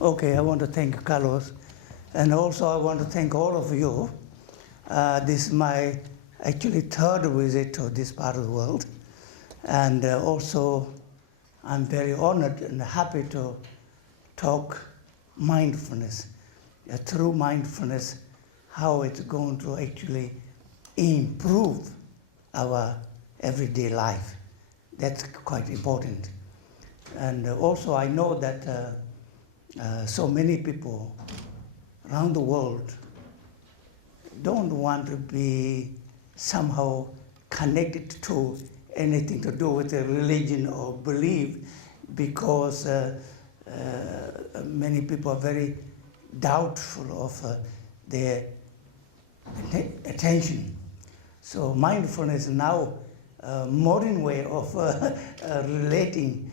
Okay, I want to thank Carlos, and also I want to thank all of you. This is my actually third visit to this part of the world, and also I'm very honored and happy to talk mindfulness. Through mindfulness, how it's going to actually improve our everyday life. That's quite important. And also I know that so many people around the world don't want to be somehow connected to anything to do with a religion or belief, because many people are very doubtful of their attention. So mindfulness is now a modern way of relating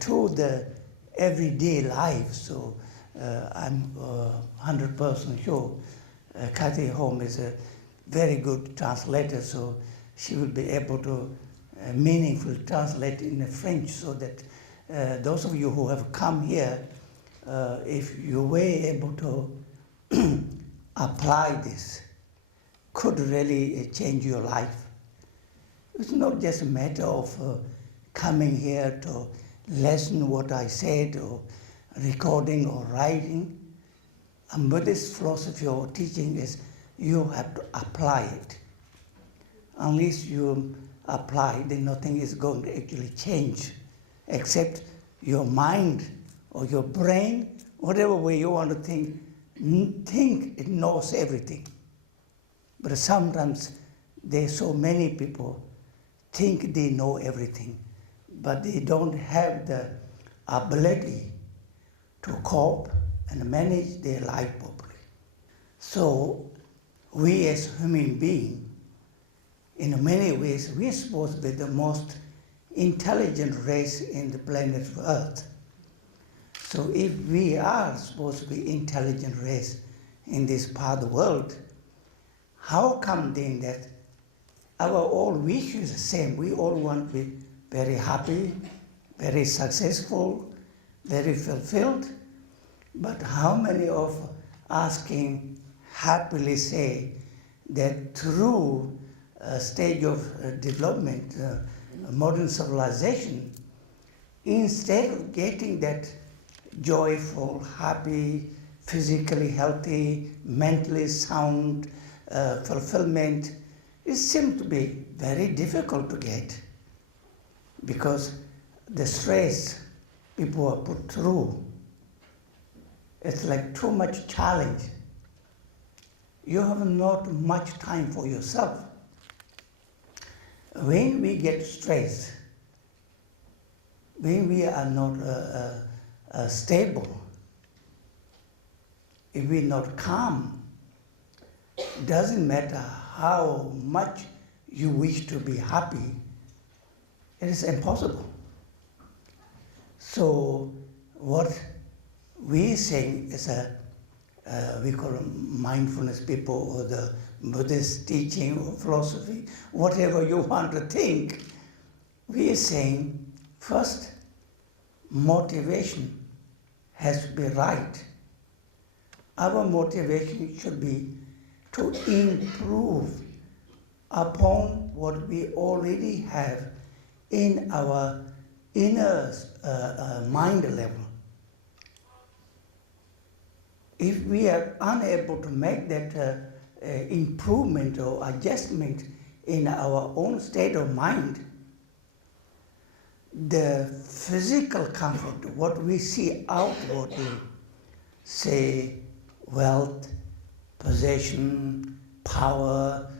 to the everyday life. So I'm 100% sure Kathy Holm is a very good translator, so she will be able to meaningfully translate in French, so that those of you who have come here, if you were able to apply this, could really change your life. It's not just a matter of coming here to listen what I said, or recording or writing. A Buddhist philosophy or teaching is you have to apply it. Unless you apply, then nothing is going to actually change, except your mind or your brain, whatever way you want to think it knows everything. But sometimes there's so many people think they know everything, but they don't have the ability to cope and manage their life properly. So we as human beings, in many ways, we're supposed to be the most intelligent race in the planet Earth. So if we are supposed to be intelligent race in this part of the world, how come then that our all wish is the same? We all want to be very happy, very successful, very fulfilled. But how many of us can happily say that through a stage of development, modern civilization, instead of getting that joyful, happy, physically healthy, mentally sound fulfillment, it seems to be very difficult to get, because the stress people are put through, it's like too much challenge. You have not much time for yourself. When we get stressed, when we are not stable, if we're not calm, it doesn't matter how much you wish to be happy, it is impossible. So what we're saying is we call them mindfulness people, or the Buddhist teaching or philosophy, whatever you want to think, we are saying first, motivation has to be right. Our motivation should be to improve upon what we already have in our inner mind level. If we are unable to make that improvement or adjustment in our own state of mind, the physical comfort, what we see outwardly, say wealth, possession, power,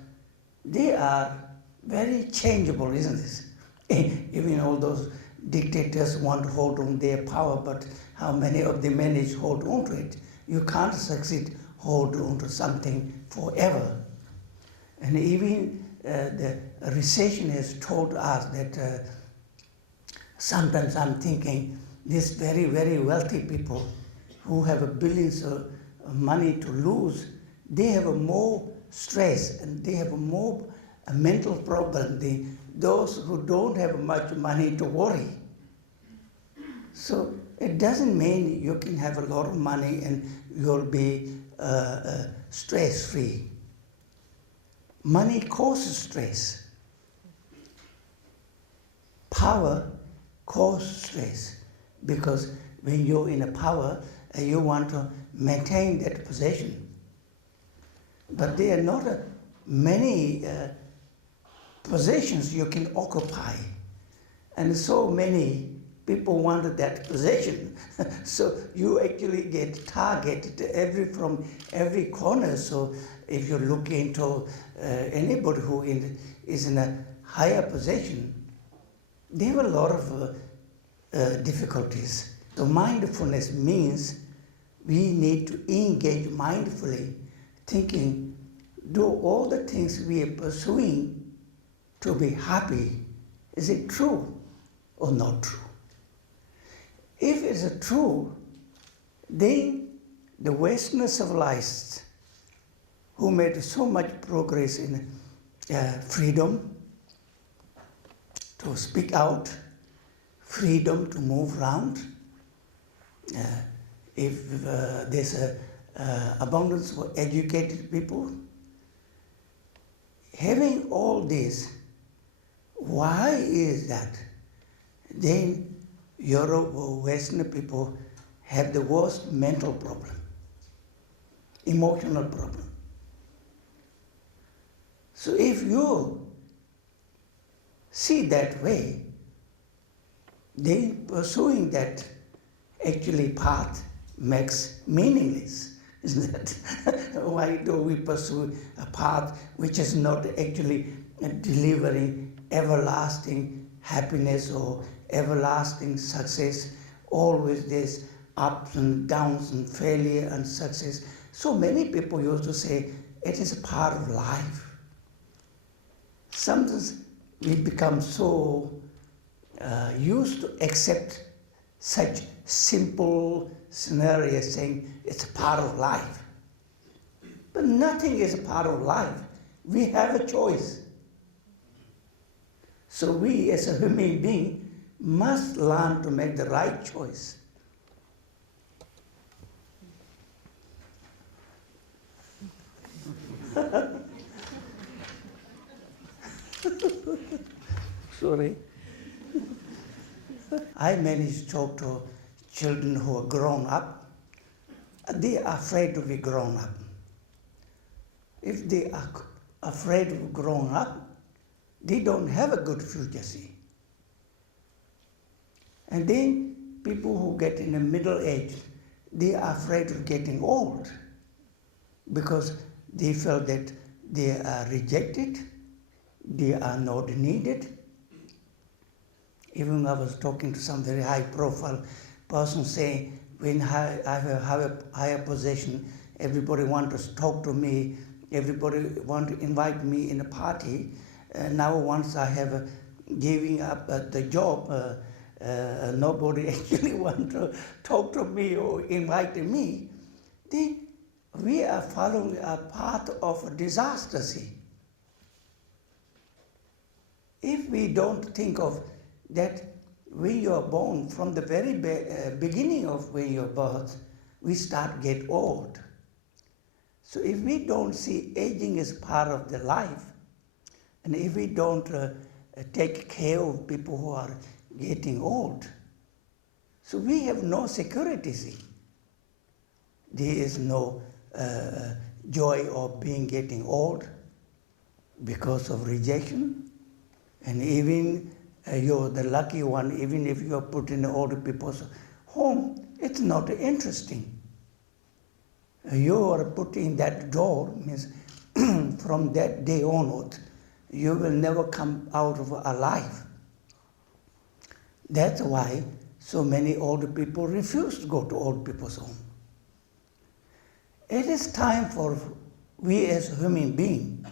they are very changeable, isn't it? Even all those dictators want to hold on their power, but how many of them manage to hold on to it? You can't succeed hold on to something forever. And even the recession has taught us that sometimes I'm thinking these very, very wealthy people who have billions of money to lose, they have more stress and they have more mental problem than those who don't have much money to worry. So it doesn't mean you can have a lot of money and you'll be stress-free. Money causes stress. Power causes stress, because when you're in a power, you want to maintain that position. But there are not many positions you can occupy, and so many people wanted that position. So you actually get targeted from every corner. So if you look into anybody who is in a higher position, there were a lot of difficulties. So mindfulness means we need to engage mindfully, thinking, do all the things we are pursuing to be happy, is it true or not true? If it's true, then the Western civilized, who made so much progress in freedom to speak out, freedom to move around, if there's an abundance for educated people, having all this, why is that? Then Europe or Western people have the worst mental problem, emotional problem. So if you see that way, then pursuing that actually path makes meaningless, isn't it? Why do we pursue a path which is not actually delivering everlasting happiness or everlasting success? Always there's ups and downs and failure and success. So many people used to say it is a part of life. Sometimes we become so used to accept such simple scenarios, saying it's a part of life. But nothing is a part of life. We have a choice. So we as a human being must learn to make the right choice. Sorry. I managed to talk to children who are grown up. They are afraid to be grown up. If they are afraid of growing up, they don't have a good future, see. And then people who get in the middle age, they are afraid of getting old because they feel that they are rejected, they are not needed. Even I was talking to some very high profile person saying, when I have a higher position, everybody wants to talk to me, everybody wants to invite me in a party. Now once I have giving up the job, nobody actually wants to talk to me or invite me. Then we are following a path of disaster, see. If we don't think of that when you are born, from the very beginning of when you're birth, we start get old. So if we don't see aging as part of the life, and if we don't take care of people who are getting old, so we have no security, see. There is no joy of getting old because of rejection. And even you're the lucky one, even if you're put in older people's home, it's not interesting. You are put in that door, means from that day onward, you will never come out of alive. That's why so many older people refuse to go to old people's home. It is time for we as human beings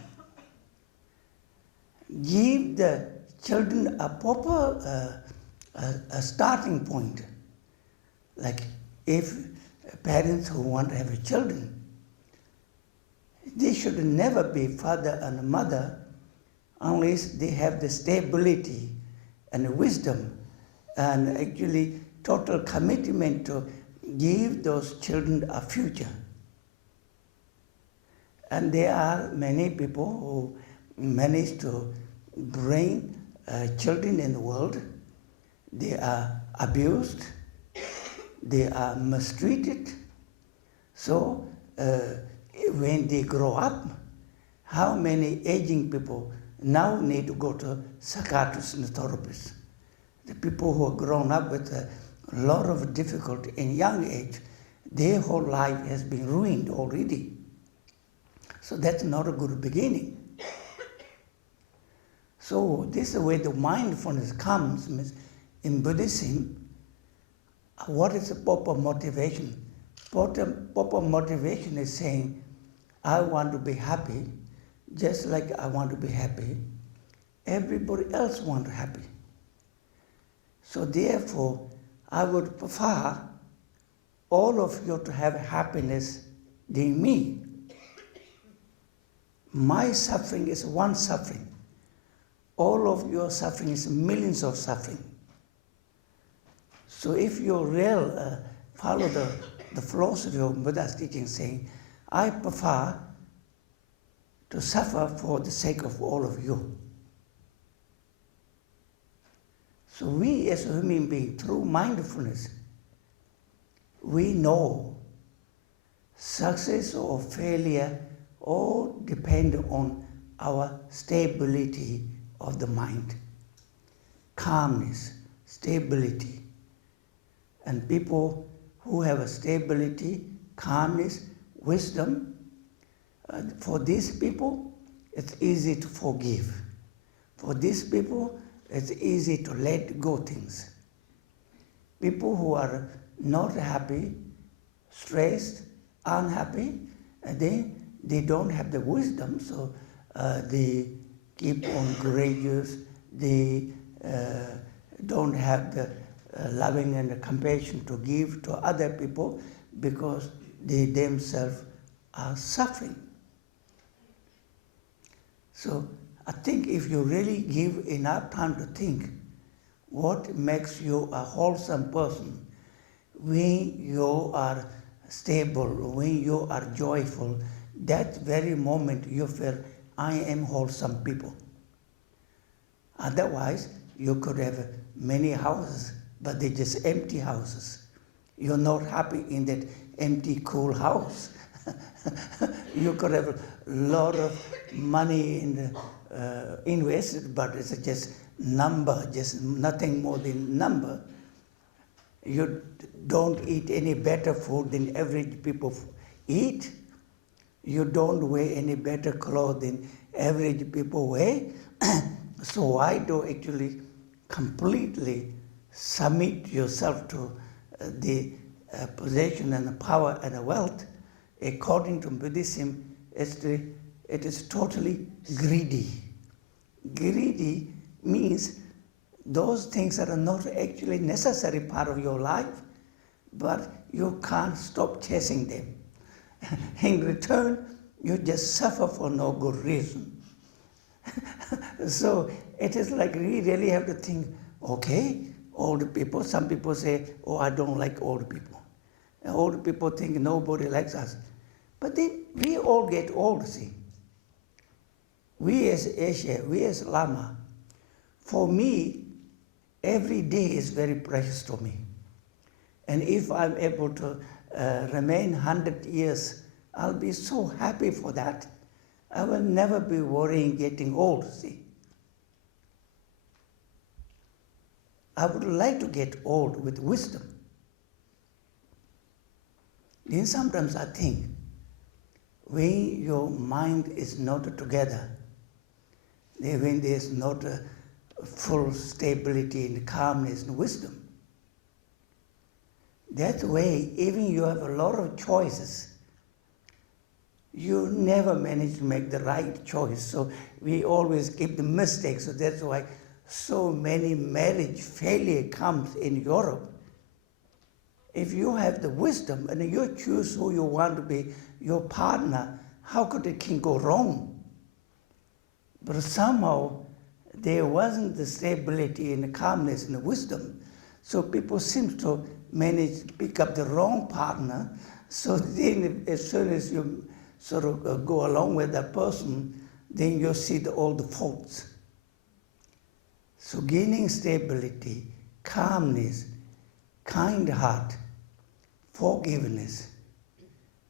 give the children a proper a starting point. Like if parents who want to have children, they should never be father and mother unless they have the stability and wisdom and actually total commitment to give those children a future. And there are many people who manage to bring children in the world. They are abused, they are mistreated. So when they grow up, how many aging people now need to go to psychiatrists and therapists? The people who are grown up with a lot of difficulty in young age, their whole life has been ruined already. So that's not a good beginning. So this is where the mindfulness comes. In Buddhism, what is the proper motivation? Proper motivation is saying, I want to be happy, just like I want to be happy. Everybody else wants happy. So therefore, I would prefer all of you to have happiness than me. My suffering is one suffering. All of your suffering is millions of suffering. So if you real follow the philosophy of Buddha's teaching, saying, I prefer to suffer for the sake of all of you. So we as a human being, through mindfulness, we know success or failure all depend on our stability of the mind, calmness, stability. And people who have a stability, calmness, wisdom, for these people, it's easy to forgive. For these people, it's easy to let go things. People who are not happy, stressed, unhappy, they don't have the wisdom, so they keep on grudges, they don't have the loving and the compassion to give to other people because they themselves are suffering. So I think if you really give enough time to think what makes you a wholesome person, when you are stable, when you are joyful, that very moment you feel, I am wholesome people. Otherwise, you could have many houses, but they're just empty houses. You're not happy in that empty, cool house. You could have a lot of money invested, but it's just number, just nothing more than number. You don't eat any better food than average people eat. You don't wear any better clothes than average people wear. So why do you actually completely submit yourself to the possession and the power and the wealth? According to Buddhism, it is totally greedy. Greedy means those things that are not actually necessary part of your life, but you can't stop chasing them. In return, you just suffer for no good reason. So it is like we really have to think, okay, old people, some people say, oh, I don't like old people. And old people think nobody likes us. But then we all get old, see. We as Yeshe, we as Lama, for me, every day is very precious to me. And if I'm able to remain 100 years, I'll be so happy for that. I will never be worrying getting old, see. I would like to get old with wisdom. Then sometimes I think, when your mind is not together, when there's not a full stability and calmness and wisdom, that way, even you have a lot of choices, you never manage to make the right choice. So we always keep the mistakes. So that's why so many marriage failure comes in Europe. If you have the wisdom and you choose who you want to be your partner, how could it can go wrong? But somehow there wasn't the stability and the calmness and the wisdom. So people seem to manage to pick up the wrong partner. So then as soon as you sort of go along with that person, then you see all the faults. So gaining stability, calmness, kind heart, forgiveness,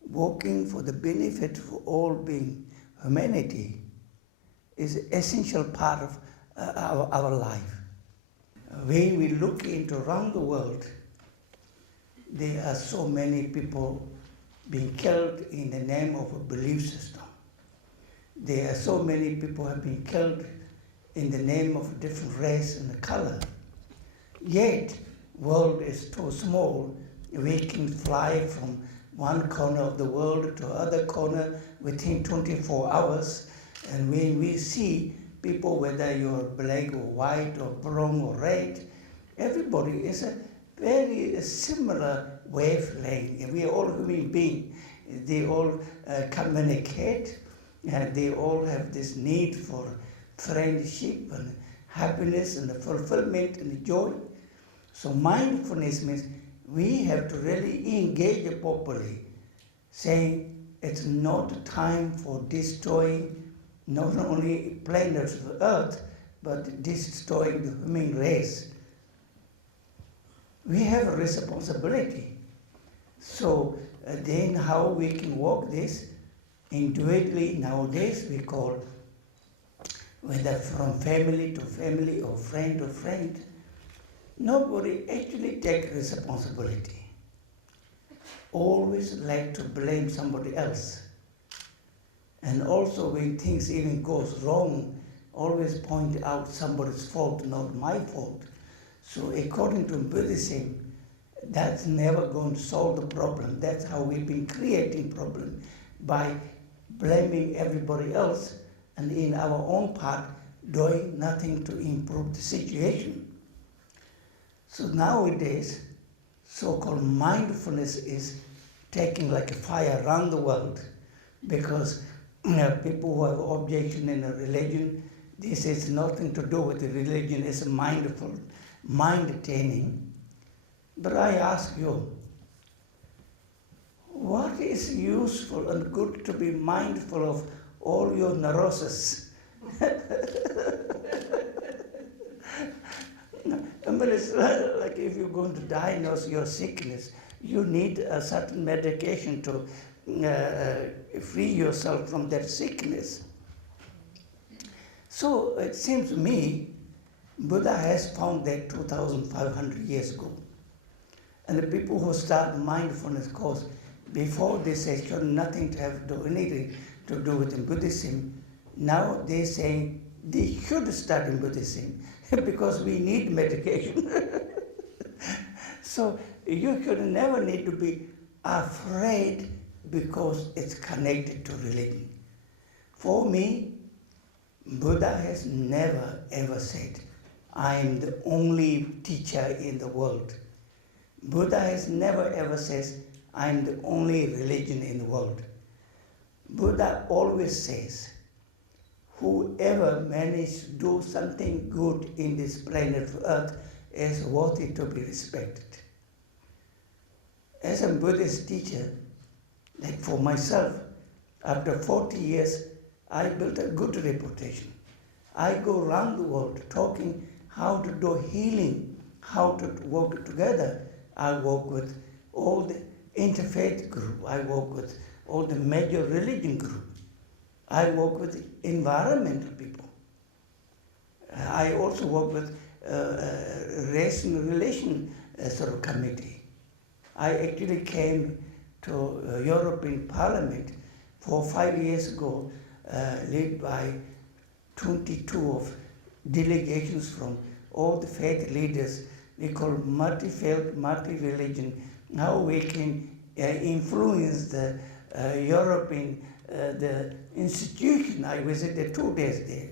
working for the benefit of all being humanity is an essential part of our life. When we look into around the world, there are so many people being killed in the name of a belief system. There are so many people have been killed in the name of a different race and color. Yet, world is too small. We can fly from one corner of the world to other corner within 24 hours. And when we see people, whether you're black or white or brown or red, everybody is a very similar wavelength. We are all human beings. They all communicate, and they all have this need for friendship and happiness and fulfillment and joy. So mindfulness means we have to really engage properly, saying it's not time for destroying not only planet Earth, but destroying the human race. We have a responsibility. So then how we can walk this individually nowadays we call, whether from family to family or friend to friend, nobody actually takes responsibility. Always like to blame somebody else. And also when things even goes wrong, always point out somebody's fault, not my fault. So according to Buddhism, that's never going to solve the problem. That's how we've been creating problem, by blaming everybody else and in our own part doing nothing to improve the situation. So nowadays, so-called mindfulness is taking like a fire around the world, because people who have objection in a religion, this has nothing to do with the religion, it's mindful, mind-training. But I ask you, what is useful and good to be mindful of all your neurosis? I mean, it's like if you're going to diagnose your sickness, you need a certain medication to free yourself from that sickness. So it seems to me, Buddha has found that 2,500 years ago. And the people who start mindfulness course, before they say nothing to have to do anything to do with Buddhism, now they say they should start in Buddhism because we need medication. So you should never need to be afraid because it's connected to religion. For me, Buddha has never ever said, I am the only teacher in the world. Buddha has never ever says, I am the only religion in the world. Buddha always says, whoever managed to do something good in this planet Earth is worthy to be respected. As a Buddhist teacher, like for myself, after 40 years, I built a good reputation. I go around the world talking how to do healing, how to work together. I work with all the interfaith group. I work with all the major religion group. I work with environmental people. I also work with race and relation sort of committee. I actually came to European Parliament 5 years ago, led by 22 of delegations from all the faith leaders. We call multi-faith, multi-religion. How we can influence the European the institution. I visited 2 days there.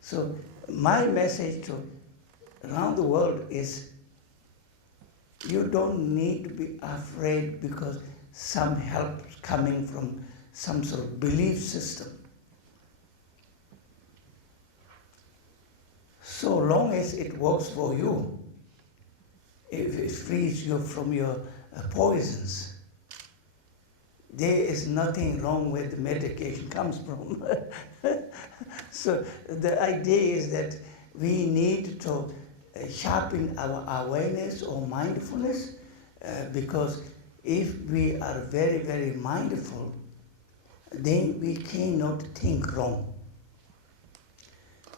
So my message to around the world is, you don't need to be afraid because some help is coming from some sort of belief system. So long as it works for you, it frees you from your poisons. There is nothing wrong where the medication comes from. So the idea is that we need to sharpen our awareness or mindfulness, because if we are very, very mindful, then we cannot think wrong.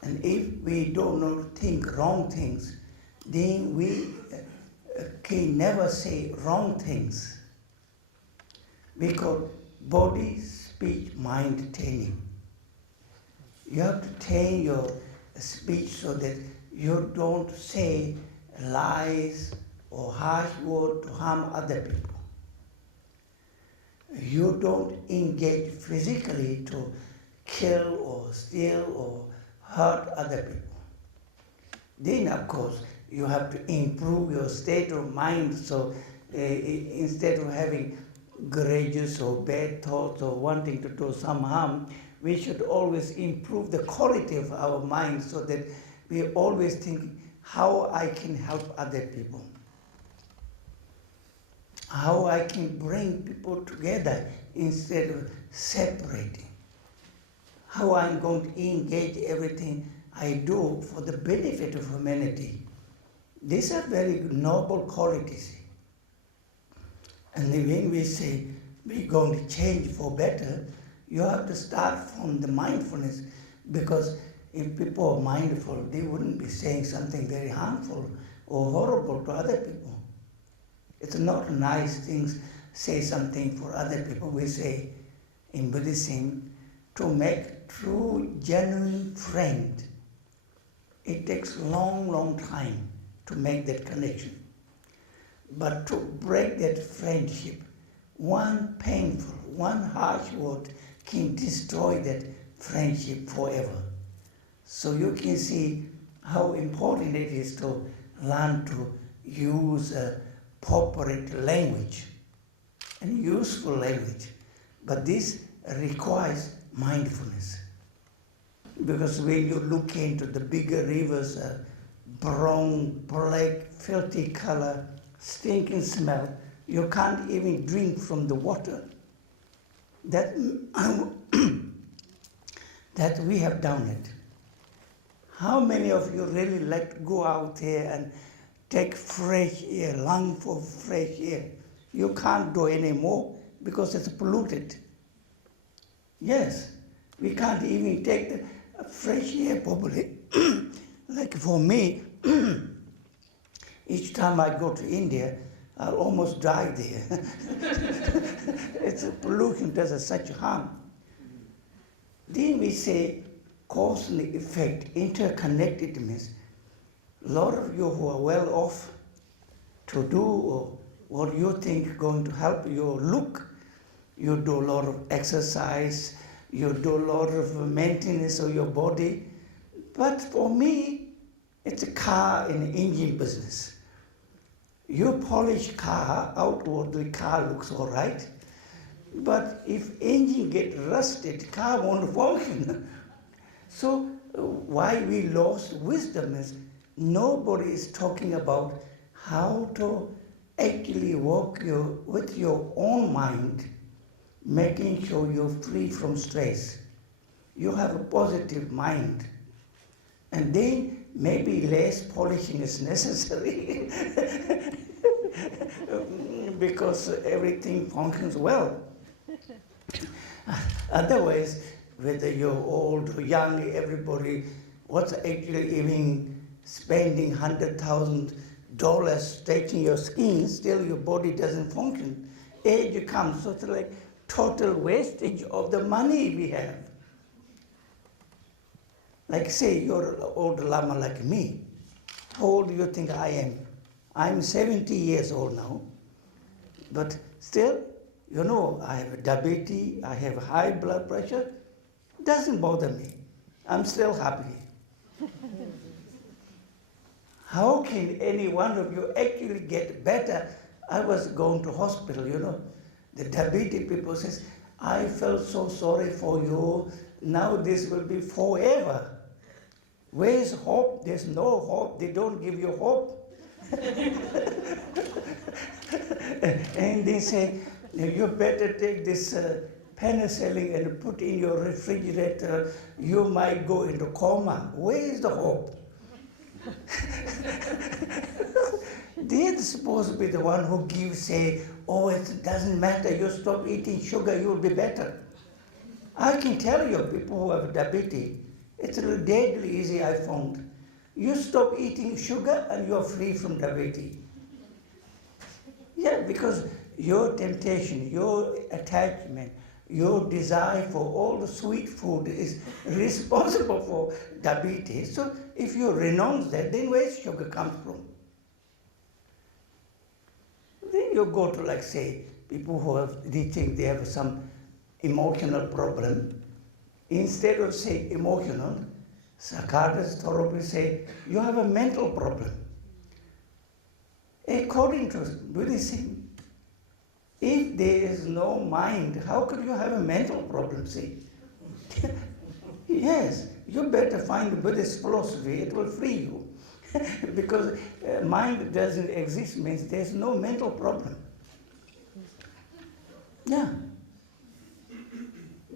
And if we do not think wrong things, then we can never say wrong things. We call body, speech, mind training. You have to train your speech so that you don't say lies or harsh words to harm other people. You don't engage physically to kill or steal or hurt other people. Then, of course, you have to improve your state of mind, so instead of having grudges or bad thoughts or wanting to do some harm, we should always improve the quality of our mind so that we always think how I can help other people, how I can bring people together instead of separating, how I'm going to engage everything I do for the benefit of humanity. These are very noble qualities. And when we say we're going to change for better, you have to start from the mindfulness, because if people are mindful, they wouldn't be saying something very harmful or horrible to other people. It's not nice things, say something for other people. We say in Buddhism, to make true, genuine friend, it takes long, long time to make that connection. But to break that friendship, one painful, one harsh word can destroy that friendship forever. So you can see how important it is to learn to use appropriate language and useful language. But this requires mindfulness. Because when you look into the bigger rivers, brown, black, filthy color, stinking smell, you can't even drink from the water. That we have done it. How many of you really like to go out here and take fresh air, long for fresh air? You can't do anymore because it's polluted. Yes, we can't even take the fresh air properly. Like for me, each time I go to India, I almost die there. It's pollution does such harm. Then we say cause and effect, interconnectedness. A lot of you who are well off to do or what you think going to help your look, you do a lot of exercise, you do a lot of maintenance of your body. But for me, it's a car and engine business. You polish car, outwardly car looks all right, but if engine get rusted, car won't function. So why we lost wisdom is nobody is talking about how to actually work with your own mind, making sure you're free from stress. You have a positive mind. And then maybe less polishing is necessary because everything functions well. Otherwise, whether you're old or young, everybody, what's actually even spending $100,000 stretching your skin, still your body doesn't function. Age comes, so it's like total wastage of the money we have. Like say you're an old Lama like me. How old do you think I am? I'm 70 years old now. But still, you know, I have diabetes, I have high blood pressure. It doesn't bother me. I'm still happy. How can any one of you actually get better? I was going to hospital, you know. The diabetes people says, I felt so sorry for you. Now this will be forever. Where's hope? There's no hope. They don't give you hope. And they say, you better take this penicillin and put in your refrigerator, you might go into coma. Where is the hope? They're supposed to be the one who gives, say, oh, it doesn't matter, you stop eating sugar, you'll be better. I can tell you, people who have diabetes, it's deadly easy, I found. You stop eating sugar and you're free from diabetes. Yeah, because your temptation, your attachment, your desire for all the sweet food is responsible for diabetes. So if you renounce that, then where sugar comes from? Then you go to, like, say, people who they think they have some emotional problem. Instead of saying emotional, psychiatrists, therapists say, you have a mental problem. According to Buddhism, if there is no mind, how could you have a mental problem, see? Yes, you better find Buddhist philosophy, it will free you. Because mind doesn't exist means there's no mental problem. Yeah.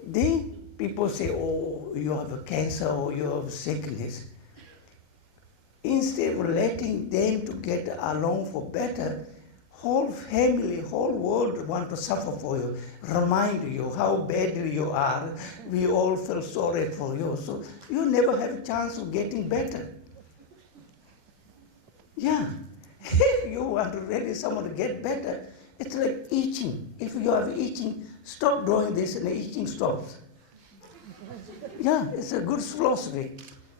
Then people say, oh, you have a cancer or you have sickness. Instead of letting them to get along for better, whole family, whole world want to suffer for you, remind you how badly you are. We all feel sorry for you. So you never have a chance of getting better. Yeah. If you want to really someone to get better, it's like itching. If you have itching, stop doing this and the itching stops. Yeah, it's a good philosophy.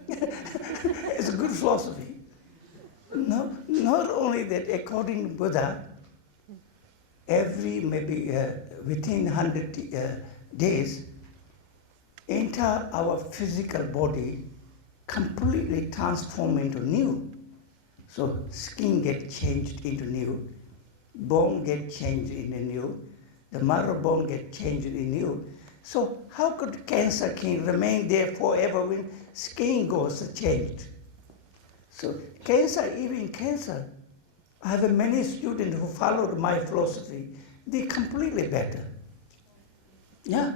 It's a good philosophy. No, not only that, according to Buddha, every maybe within 100 days, entire our physical body completely transform into new. So skin get changed into new, bone get changed into new, the marrow bone get changed into new. So how could cancer can remain there forever when skin goes changed? So cancer, even cancer, I have many students who followed my philosophy. They're completely better. Yeah.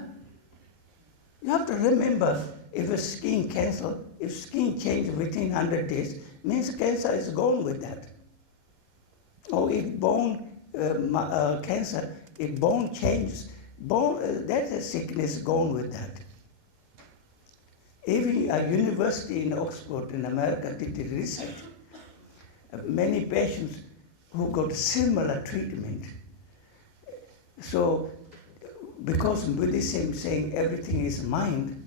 You have to remember, if a skin cancer, if skin changes within 100 days, means cancer is gone with that. Or if bone cancer, if bone changes, bone, that sickness gone with that. Even a university in Oxford in America did the research. Many patients who got similar treatment. So, because Buddhism saying everything is mind,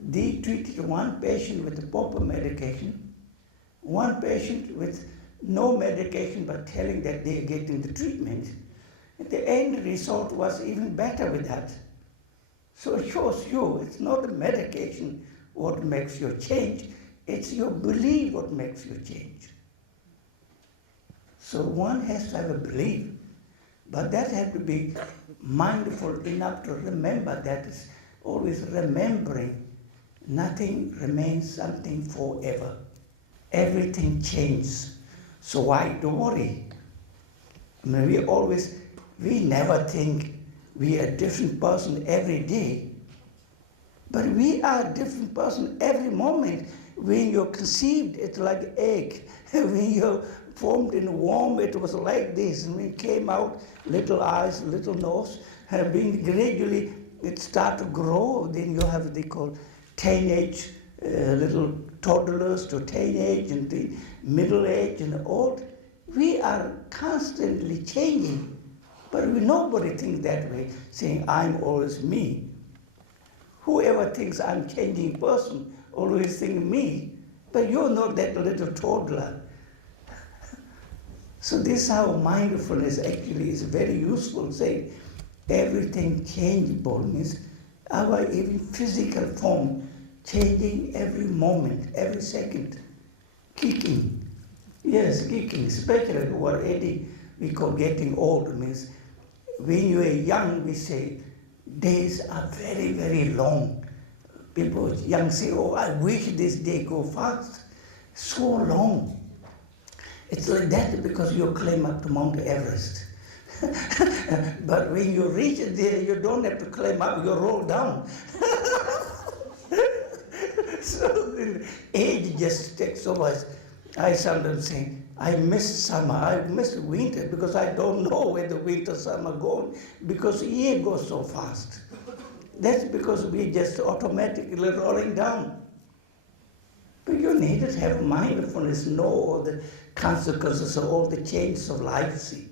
they treated one patient with the proper medication, one patient with no medication but telling that they are getting the treatment. And the end result was even better with that. So it shows you, it's not the medication what makes you change, it's your belief what makes you change. So one has to have a belief, but that has to be mindful enough to remember that is always remembering nothing remains something forever. Everything changes. So why do worry? I mean, we never think we are a different person every day, but we are a different person every moment. When you're conceived, it's like egg. When you're formed in the womb, it was like this. And when it came out, little eyes, little nose, and being gradually, it start to grow. Then you have what they call teenage, little toddlers to teenage, and the middle age and old. We are constantly changing. But nobody thinks that way, saying, I'm always me. Whoever thinks I'm changing person always think me, but you're not that little toddler. So this is how mindfulness actually is very useful, saying everything changeable means our even physical form changing every moment, every second. Kicking. Yes, kicking, especially what Eddie we call getting old means. When you are young, we say, days are very, very long. People young say, oh, I wish this day go fast. So long. It's like that because you climb up to Mount Everest. But when you reach there, you don't have to climb up, you roll down. So the age just takes over. I sometimes think, I miss summer, I miss winter because I don't know where the winter, summer go because year goes so fast. That's because we just automatically rolling down. But you need to have mindfulness, know all the consequences of all the changes of life, see.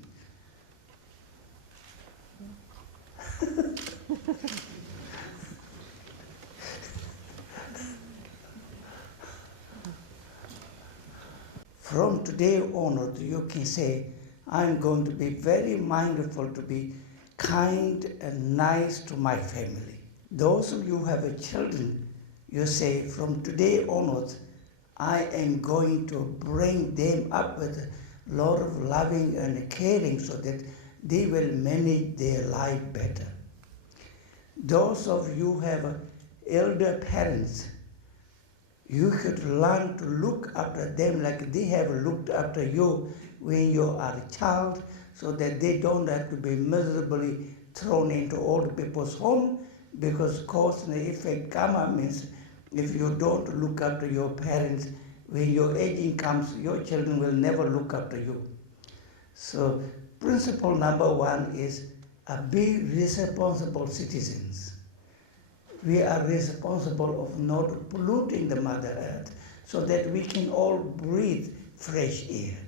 From today onward, you can say, I'm going to be very mindful to be kind and nice to my family. Those of you who have children, you say, from today onwards, I am going to bring them up with a lot of loving and caring so that they will manage their life better. Those of you who have elder parents, you should learn to look after them like they have looked after you when you are a child, so that they don't have to be miserably thrown into old people's home, because cause and effect karma means if you don't look after your parents, when your aging comes, your children will never look after you. So principle number one is be responsible citizens. We are responsible of not polluting the Mother Earth so that we can all breathe fresh air.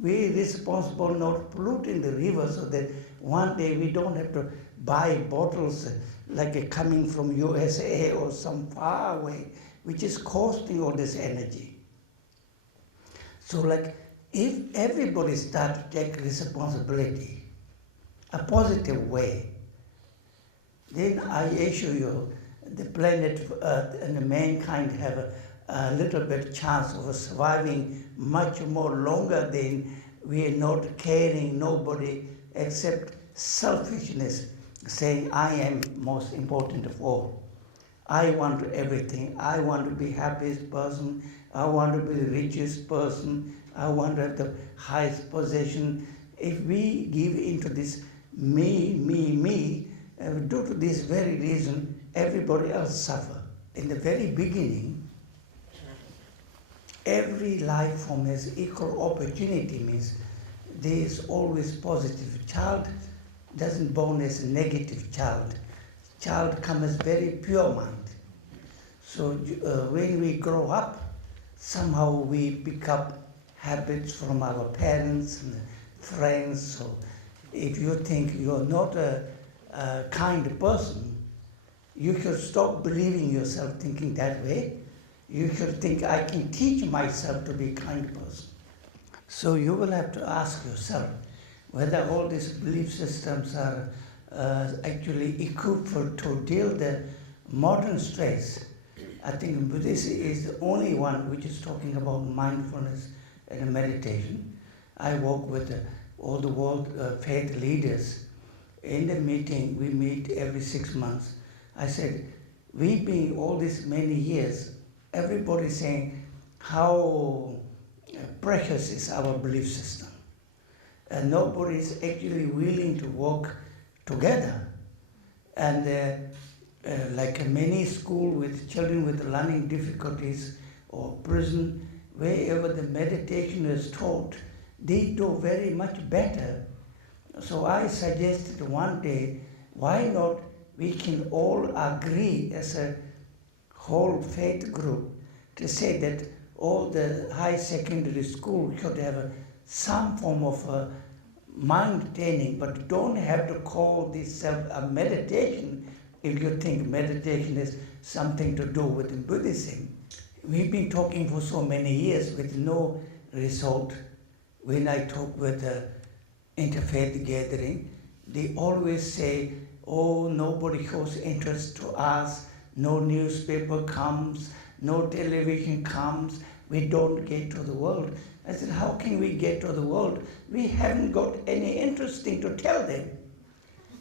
We are responsible not polluting the river so that one day we don't have to buy bottles like coming from USA or some far away, which is costing all this energy. So like if everybody start to take responsibility, a positive way, then I assure you the planet Earth and mankind have a little bit chance of surviving much more longer than we are not caring nobody except selfishness, saying I am most important of all. I want everything. I want to be happiest person. I want to be the richest person. I want to have the highest possession. If we give into this me, due to this very reason, everybody else suffer. In the very beginning, every life form has equal opportunity, means there is always positive. Child doesn't born as a negative child. Child comes as very pure mind. So when we grow up, somehow we pick up habits from our parents and friends. So if you think you're not a kind person, you should stop believing yourself thinking that way. You should think, I can teach myself to be a kind person. So you will have to ask yourself whether all these belief systems are actually equipped to deal with the modern stress. I think Buddhism is the only one which is talking about mindfulness and meditation. I work with all the world faith leaders. In the meeting, we meet every 6 months. I said, we've been all these many years, everybody saying how precious is our belief system. And nobody is actually willing to work together. And like many schools with children with learning difficulties or prison, wherever the meditation is taught, they do very much better. So I suggested one day, why not we can all agree as a whole faith group to say that all the high secondary school should have some form of mind training, but don't have to call this a meditation if you think meditation is something to do with Buddhism. We've been talking for so many years with no result. When I talk with interfaith gathering, they always say, oh, nobody shows interest to us, no newspaper comes, no television comes, we don't get to the world. I said, how can we get to the world? We haven't got any interesting to tell them.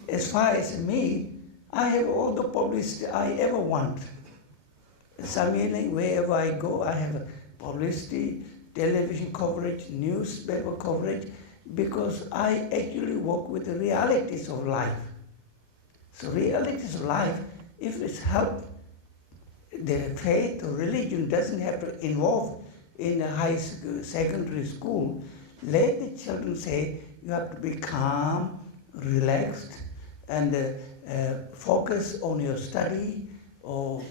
As far as me, I have all the publicity I ever want. Some evening, wherever I go, I have publicity. television coverage, newspaper coverage, because I actually work with the realities of life. So realities of life, if it's help, the faith or religion doesn't have to involve in a high school, secondary school. Let the children say you have to be calm, relaxed, and focus on your study, or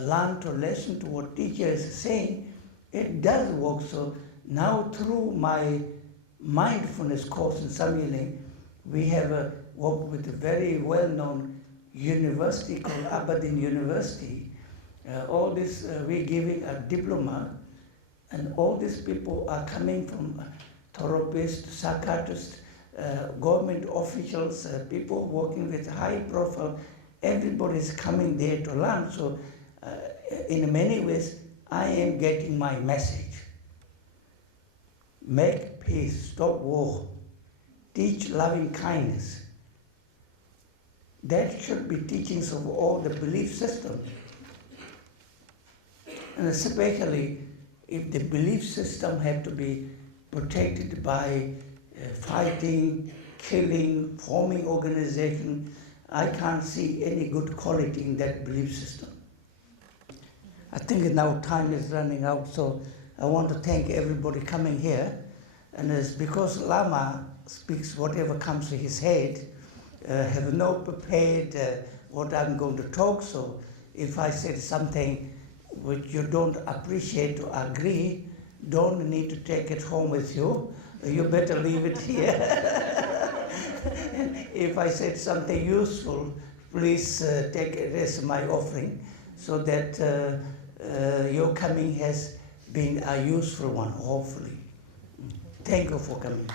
learn to listen to what teacher is saying. It does work. So now through my mindfulness course in Samyeling, we have worked with a very well-known university called Aberdeen University. All this, we're giving a diploma, and all these people are coming from therapists, psychiatrists, government officials, people working with high profile. Everybody's coming there to learn. So in many ways, I am getting my message. Make peace, stop war, teach loving kindness. That should be teachings of all the belief systems. And especially if the belief system had to be protected by fighting, killing, forming organization, I can't see any good quality in that belief system. I think now time is running out, so I want to thank everybody coming here. And it's because Lama speaks whatever comes to his head, have no prepared what I'm going to talk, so if I said something which you don't appreciate or agree, don't need to take it home with you. You better leave it here. If I said something useful, please take it as my offering, so that your coming has been a useful one, hopefully. Thank you for coming.